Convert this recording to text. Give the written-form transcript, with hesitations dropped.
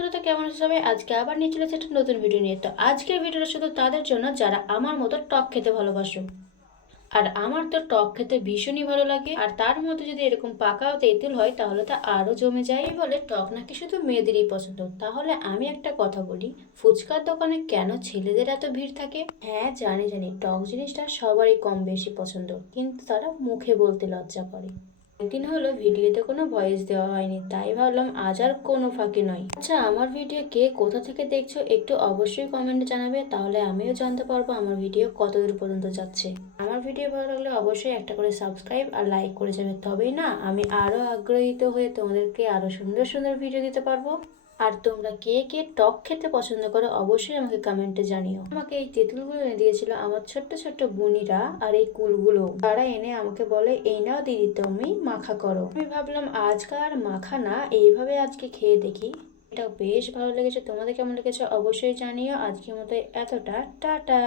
বন্ধুরা, তো কেমন আছে সবাই? আজকে আবার নিয়ে চলেছে একটা নতুন ভিডিও নিয়ে। তো আজকের ভিডিওটা শুধু তাদের জন্য যারা আমার মতো টক খেতে ভালোবাসো। আর আমার তো টক খেতে ভীষণই ভালো লাগে, আর তার মধ্যে যদি এরকম পাকা তেঁতুল হয় তাহলে তা আরো জমে যায়। এই বলে টক নাকি শুধু মেয়েদেরই পছন্দ। তাহলে আমি একটা কথা বলি, ফুচকার দোকানে কেন ছেলেদের এত ভিড় থাকে? হ্যাঁ, জানি জানি টক জিনিসটা সবারই কম বেশি পছন্দ, কিন্তু তারা মুখে বলতে লজ্জা করে। একদিন হলো ভিডিওতে কোনো ভয়েস দেওয়া হয়নি, তাই ভাবলাম আজ আর কোনো ফাঁকি নয়। আচ্ছা, আমার ভিডিও কে কোথা থেকে দেখছো একটু অবশ্যই কমেন্টে জানাবে, তাহলে আমিও জানতে পারবো আমার ভিডিও কতদূর পর্যন্ত যাচ্ছে। আমার ভিডিও ভালো লাগলে অবশ্যই একটা করে সাবস্ক্রাইব আর লাইক করে যাবে, তবেই না আমি আরো আগ্রহীত হয়ে তোমাদেরকে আরো সুন্দর সুন্দর ভিডিও দিতে পারবো। আর তোমরা কে কে টক খেতে পছন্দ করো অবশ্যই আমাকে কমেন্টে জানিও। আমাকে এই তেঁতুলগুলো এনে দিয়েছিল আমার ছোট্ট ছোট্ট বুনিরা, আর এই কুলগুলো তারা এনে আমাকে বলে, এই নাও দিদি তুমি মাখা করো। আমি ভাবলাম আজকাল মাখা না, এইভাবে আজকে খেয়ে দেখি। এটা বেশ ভালো লেগেছে। তোমাদের কেমন লেগেছে অবশ্যই জানিও। আজকের মতো এতটা, টাটা।